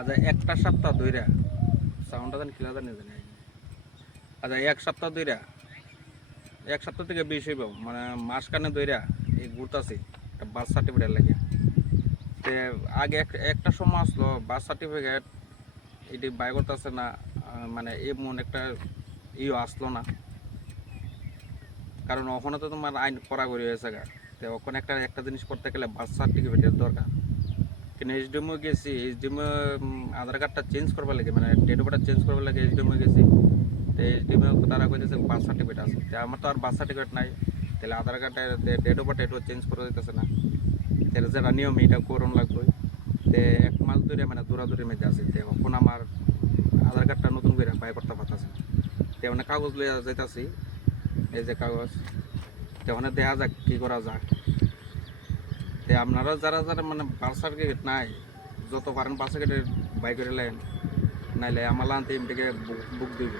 আচ্ছা একটা সপ্তাহ ধইরা সাউন্ডটা জানি কিলা জানি জানি আচ্ছা এক সপ্তাহ থেকে বেশি হইব মানে মাসখানে ধইরা এই ঘুরতাছি একটা বার্থ সার্টিফিকেট লাগে তে আগে একটা সময় আসলো বার্থ সার্টিফিকেট এটি বাই করতেছে না মানে এমন একটা আসলো না কারণ ওখানে তো তোমার আইন কড়াকড়ি হয়েছে গা তো ওখানে একটা একটা জিনিস করতে গেলে বার্থ সার্টিফিকেটের দরকার কিন্তু এইচডিএমও গেছি এইচডিএমও আধার কার্ডটা চেঞ্জ করবার লাগে মানে ডেট অফ বার্থ চেঞ্জ করবার লাগে এইচডিএমও গেছি তো এইচডিএমও তারা কইতেছে বার্থ সার্টিফিকেট আছে তো আমার তো আর বার্থ সার্টিফিকেট নাই তাহলে আধার কার্ডের ডেট অফ বার্থ এটাও চেঞ্জ করে দিতেছে না তাহলে যেটা নিয়ম এটা করণ লাগবে তো 1 মাস ধরে মানে দৌড়াদৌড়ির মধ্যে আছে তো এখন আমার আধার কার্ডটা নতুন করে বাই করতে পারতেছে তো অনেক কাগজ লইয়া যাইতাছি এই যে কাগজ তো ওখানে দেখা যাক কী করা যায় তো আপনারা যারা যারা মানে বার্থ সার্টিফিকেট নাই যত পারেন বার্থ সার্টিফিকেট বাই করে নেন নাইলে আমার লান থেকে বুক দিবে